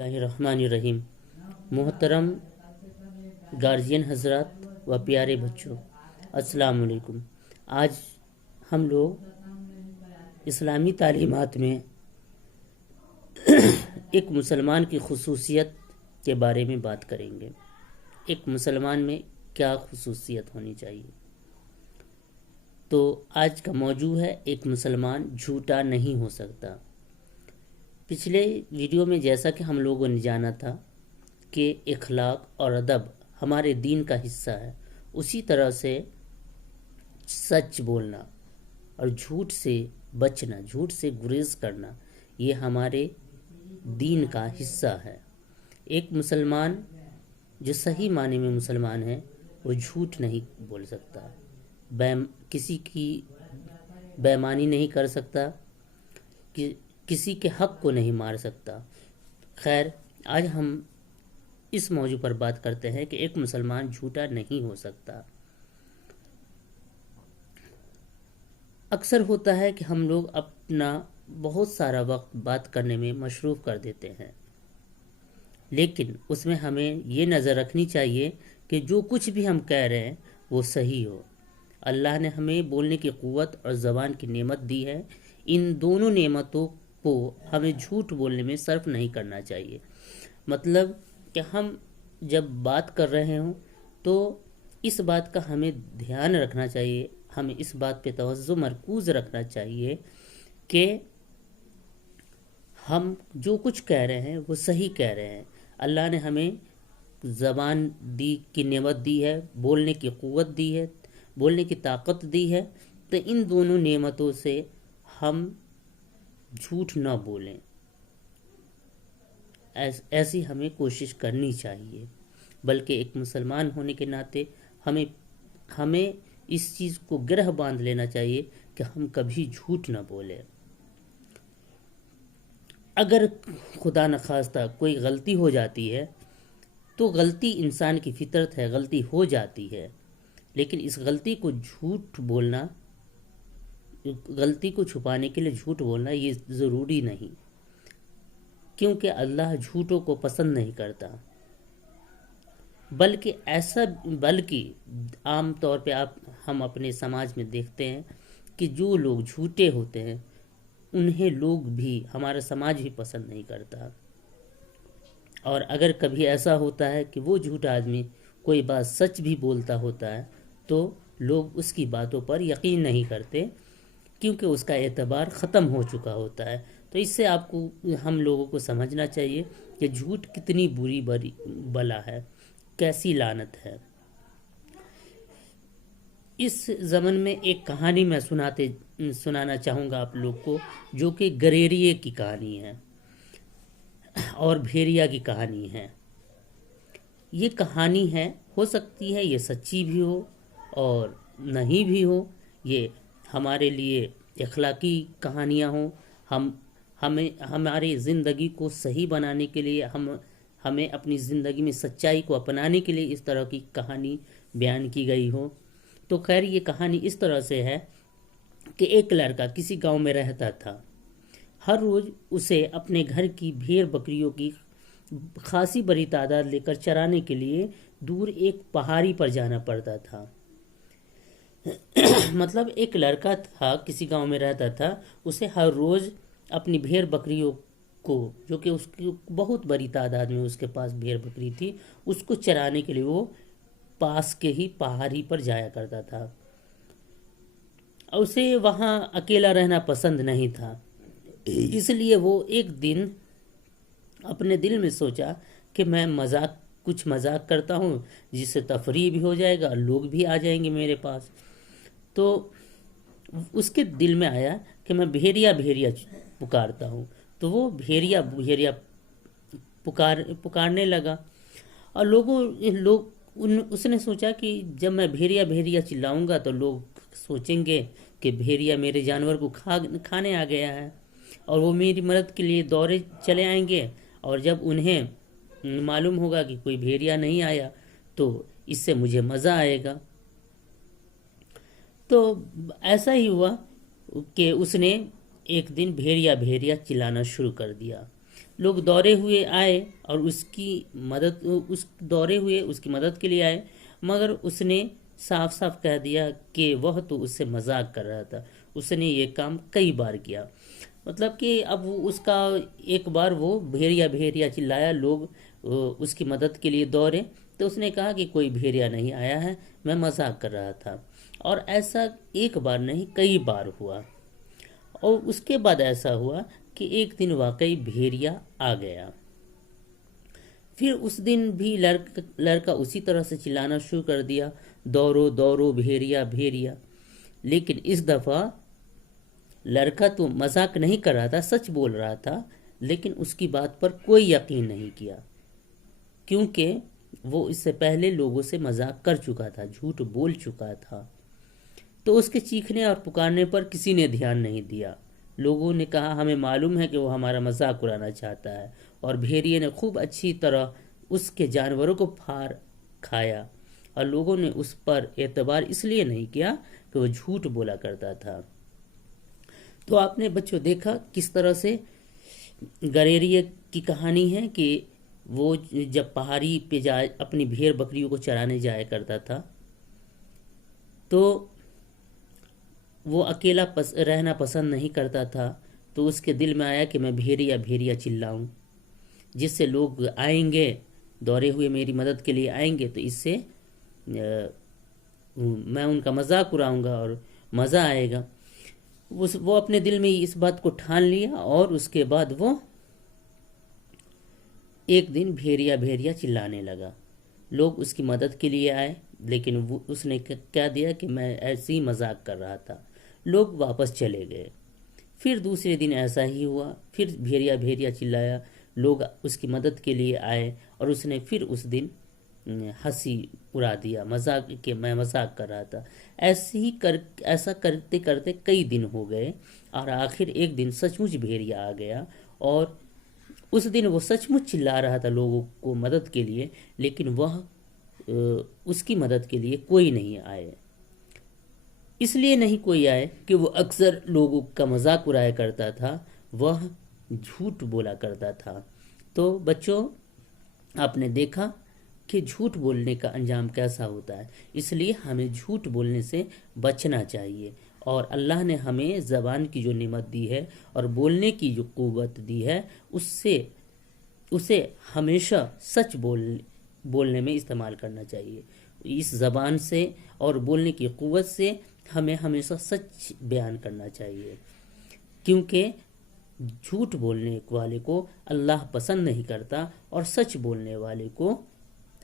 बिस्मिल्लाहिर्रहमानिर्रहीम। मोहतरम गार्जियन हजरात व प्यारे बच्चों, अस्सलाम वालेकुम। आज हम लोग इस्लामी तालीमात में एक मुसलमान की खुसूसियत के बारे में बात करेंगे। एक मुसलमान में क्या खुसूसियत होनी चाहिए। तो आज का मौजू है, एक मुसलमान झूठा नहीं हो सकता। पिछले वीडियो में जैसा कि हम लोगों ने जाना था कि इखलाक और अदब हमारे दीन का हिस्सा है, उसी तरह से सच बोलना और झूठ से बचना, झूठ से गुरेज करना, ये हमारे दीन का हिस्सा है। एक मुसलमान जो सही माने में मुसलमान है, वो झूठ नहीं बोल सकता, किसी की बेईमानी नहीं कर सकता, किसी के हक को नहीं मार सकता। खैर, आज हम इस मौजू पर बात करते हैं कि एक मुसलमान झूठा नहीं हो सकता। अक्सर होता है कि हम लोग अपना बहुत सारा वक्त बात करने में मशरूफ़ कर देते हैं, लेकिन उसमें हमें ये नज़र रखनी चाहिए कि जो कुछ भी हम कह रहे हैं वो सही हो। अल्लाह ने हमें बोलने की क़ुव्वत और ज़बान की नेमत दी है। इन दोनों नेमतों को हमें झूठ बोलने में सर्फ नहीं करना चाहिए। मतलब कि हम जब बात कर रहे हों तो इस बात का हमें ध्यान रखना चाहिए, हमें इस बात पे तवज्जो मरकूज़ रखना चाहिए कि हम जो कुछ कह रहे हैं वो सही कह रहे हैं। अल्लाह ने हमें ज़बान दी की नेमत दी है, बोलने की क़ुव्वत दी है, बोलने की ताकत दी है। तो इन दोनों नेमतों से हम झूठ ना बोलें, ऐसी हमें कोशिश करनी चाहिए। बल्कि एक मुसलमान होने के नाते हमें इस चीज़ को गिरह बांध लेना चाहिए कि हम कभी झूठ ना बोलें। अगर खुदा न खास्ता कोई गलती हो जाती है तो गलती इंसान की फितरत है, गलती हो जाती है, लेकिन इस गलती को झूठ बोलना, गलती को छुपाने के लिए झूठ बोलना ये ज़रूरी नहीं, क्योंकि अल्लाह झूठों को पसंद नहीं करता। बल्कि आम तौर पे हम अपने समाज में देखते हैं कि जो लोग झूठे होते हैं उन्हें लोग भी, हमारा समाज भी पसंद नहीं करता। और अगर कभी ऐसा होता है कि वो झूठा आदमी कोई बात सच भी बोलता होता है तो लोग उसकी बातों पर यकीन नहीं करते, क्योंकि उसका एतबार ख़त्म हो चुका होता है। तो इससे हम लोगों को समझना चाहिए कि झूठ कितनी बुरी बला है, कैसी लानत है। इस ज़मन में एक कहानी मैं सुनाना चाहूँगा आप लोग को, जो कि गरेरिए की कहानी है और भेड़िया की कहानी है। ये कहानी है, हो सकती है ये सच्ची भी हो और नहीं भी हो। ये हमारे लिए इखलाकी कहानियाँ हों, हमें हमारी ज़िंदगी को सही बनाने के लिए, हमें अपनी ज़िंदगी में सच्चाई को अपनाने के लिए इस तरह की कहानी बयान की गई हो। तो खैर, ये कहानी इस तरह से है कि एक लड़का किसी गांव में रहता था। हर रोज़ उसे अपने घर की भेड़ बकरियों की खासी बड़ी तादाद लेकर चराने के लिए दूर एक पहाड़ी पर जाना पड़ता था। मतलब एक लड़का था, किसी गांव में रहता था, उसे हर रोज़ अपनी भेड़ बकरियों को, जो कि उसकी बहुत बड़ी तादाद में उसके पास भेड़ बकरी थी, उसको चराने के लिए वो पास के ही पहाड़ी पर जाया करता था। उसे वहाँ अकेला रहना पसंद नहीं था, इसलिए वो एक दिन अपने दिल में सोचा कि मैं कुछ मजाक करता हूँ, जिससे तफरीह भी हो जाएगा, लोग भी आ जाएंगे मेरे पास। तो उसके दिल में आया कि मैं भेड़िया भेड़िया पुकारता हूँ। तो वो भेड़िया भेड़िया पुकारने लगा। और उसने सोचा कि जब मैं भेड़िया भेड़िया चिल्लाऊंगा तो लोग सोचेंगे कि भेड़िया मेरे जानवर को खाने आ गया है, और वो मेरी मदद के लिए दौड़े चले आएंगे। और जब उन्हें मालूम होगा कि कोई भेड़िया नहीं आया तो इससे मुझे मज़ा आएगा। तो ऐसा ही हुआ कि उसने एक दिन भेड़िया भेड़िया चिल्लाना शुरू कर दिया। لوگ دوڑے ہوئے آئے اور اس کی مدد کے لیے آئے، مگر اس نے صاف صاف کہہ دیا کہ وہ تو اس سے مذاق کر رہا تھا، اس نے یہ کام کئی بار کیا۔ مطلب کہ اب اس کا ایک بار وہ بھیڑیا چلایا، لوگ اس کی مدد کے لیے دوڑے، تو اس نے کہا کہ کوئی بھیڑیا نہیں آیا ہے، میں مذاق کر رہا تھا۔ اور ایسا ایک بار نہیں کئی بار ہوا، اور اس کے بعد ایسا ہوا کہ ایک دن واقعی بھیڑیا آ گیا۔ پھر اس دن بھی لڑکا اسی طرح سے چلانا شروع کر دیا، دوڑو دوڑو بھیڑیا بھیڑیا۔ لیکن اس دفعہ لڑکا تو مذاق نہیں کر رہا تھا، سچ بول رہا تھا، لیکن اس کی بات پر کوئی یقین نہیں کیا، کیونکہ وہ اس سے پہلے لوگوں سے مذاق کر چکا تھا، جھوٹ بول چکا تھا۔ تو اس کے چیخنے اور پکارنے پر کسی نے دھیان نہیں دیا۔ لوگوں نے کہا ہمیں معلوم ہے کہ وہ ہمارا مذاق اڑانا چاہتا ہے، اور بھیڑیے نے خوب اچھی طرح اس کے جانوروں کو پھاڑ کھایا، اور لوگوں نے اس پر اعتبار اس لیے نہیں کیا کہ وہ جھوٹ بولا کرتا تھا۔ تو آپ نے بچوں دیکھا کس طرح سے گریریے کی کہانی ہے کہ وہ جب پہاڑی پہ اپنی بھیڑ بکریوں کو چرانے جایا کرتا تھا، تو وہ اکیلا رہنا پسند نہیں کرتا تھا، تو اس کے دل میں آیا کہ میں بھیڑیا بھیڑیا چلاؤں، جس سے لوگ آئیں گے دوڑے ہوئے میری مدد کے لیے آئیں گے، تو اس سے میں ان کا مذاق اڑاؤں گا اور مزہ آئے گا۔ وہ اپنے دل میں اس بات کو ٹھان لیا، اور اس کے بعد وہ ایک دن بھیڑیا بھیڑیا چلانے لگا۔ لوگ اس کی مدد کے لیے آئے، لیکن اس نے کہہ دیا کہ میں ایسے ہی مذاق کر رہا تھا۔ لوگ واپس چلے گئے۔ پھر دوسرے دن ایسا ہی ہوا، پھر بھیڑیا بھیڑیا چلایا، لوگ اس کی مدد کے لیے آئے، اور اس نے پھر اس دن ہنسی اڑا دیا، مذاق کہ میں مذاق کر رہا تھا۔ ایسا کرتے کرتے کئی دن ہو گئے، اور آخر ایک دن سچ مچ بھیڑیا آ گیا، اور اس دن وہ سچ مچ چلا رہا تھا لوگوں کو مدد کے لیے، لیکن وہ اس کی مدد کے لیے کوئی نہیں آئے۔ اس لیے نہیں کوئی آئے کہ وہ اکثر لوگوں کا مذاق اڑایا کرتا تھا، وہ جھوٹ بولا کرتا تھا۔ تو بچوں، آپ نے دیکھا کہ جھوٹ بولنے کا انجام کیسا ہوتا ہے، اس لیے ہمیں جھوٹ بولنے سے بچنا چاہیے، اور اللہ نے ہمیں زبان کی جو نعمت دی ہے اور بولنے کی جو قوت دی ہے، اسے ہمیشہ سچ بولنے میں استعمال کرنا چاہیے۔ اس زبان سے اور بولنے کی قوت سے ہمیں ہمیشہ سچ بیان کرنا چاہیے، کیونکہ جھوٹ بولنے والے کو اللہ پسند نہیں کرتا، اور سچ بولنے والے کو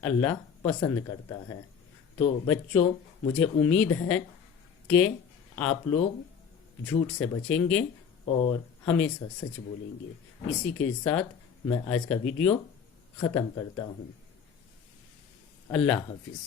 اللہ پسند کرتا ہے۔ تو بچوں، مجھے امید ہے کہ آپ لوگ جھوٹ سے بچیں گے اور ہمیشہ سچ بولیں گے۔ اسی کے ساتھ میں آج کا ویڈیو ختم کرتا ہوں۔ اللہ حافظ۔